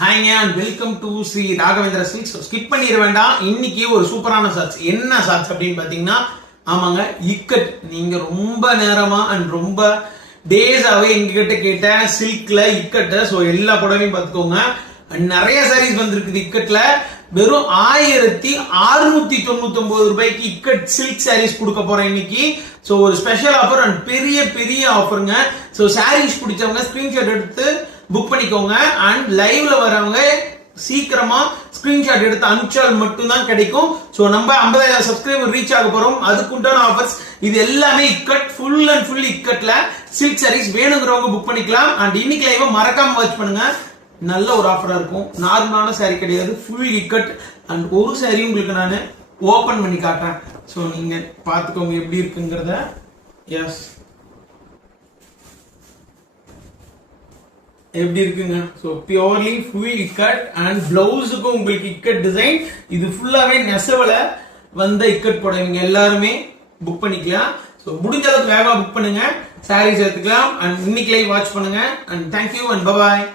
ஹாய்ங்க and welcome to Sri Raghavendra silks. Skip பண்ணிட வேண்டாம். இன்னைக்கு ஒரு சூப்பரான ஷார்ட்ஸ். என்ன ஷார்ட்ஸ் அப்படின்னு பாத்தீங்கன்னா, ஆமாங்க, இக்கட். நீங்க ரொம்ப நேரமா அண்ட் ரொம்ப டேஸாவே எங்ககிட்ட கேட்ட சில்க்ல இக்கட்டு. ஸோ எல்லா புடவையும் பார்த்துக்கோங்க. நிறைய சாரீஸ் வந்திருக்குது இக்கட்ல. வெறும் 1699 ரூபாய்க்கு இக்கட் சில்க் சாரீஸ் கொடுக்க போறேன் இன்னைக்கு. ஸோ ஒரு ஸ்பெஷல் ஆஃபர் அண்ட் பெரிய பெரிய ஆஃபருங்க. ஸோ சாரீஸ் பிடிச்சவங்க ஸ்கிரீன்ஷாட் எடுத்து புக் பண்ணிக்கோங்க. அண்ட் லைவ்ல வரவங்க சீக்கிரமா ஸ்கிரீன்ஷாட் எடுத்து அனுப்பிச்சால் மட்டும்தான் கிடைக்கும். ஸோ நம்ம 50,000 சப்ஸ்கிரைபர் ரீச் ஆக போறோம். அதுக்குண்டான ஆஃபர்ஸ் இது எல்லாமே இக்கட், ஃபுல் அண்ட் ஃபுல் இக்கட்ல சில்க் சாரீஸ் வேணுங்கிறவங்க புக் பண்ணிக்கலாம். அண்ட் இன்னைக்கு லைவ் மறக்காம வாட்ச் பண்ணுங்க. நல்ல ஒரு ஆஃபரா இருக்கும். நார்மலான சாரி கிடையாது, ஃபுல் இக்கட். அண்ட் ஒரு சாரி உங்களுக்கு நான் ஓபன் பண்ணி காட்டுறேன். ஸோ நீங்க பாத்துக்கோங்க எப்படி இருக்குங்கிறத. எஸ், எப்படி இருக்குங்க. So purely full ikat and பிளவுஸுக்கும் உங்களுக்கு இக்கட் டிசைன். இது ஃபுல்லாவே நெசவுல வந்த இக்கட் புடவைங்க. எல்லாருமே புக் பண்ணிக்கலாம். ஸோ முடிஞ்ச அளவுக்கு வேகமா புக் பண்ணுங்க, சாரீஸ் எடுத்துக்கலாம். அண்ட் இன்னைக்கு லைவ் வாட்ச் பண்ணுங்க. And thank you and bye bye.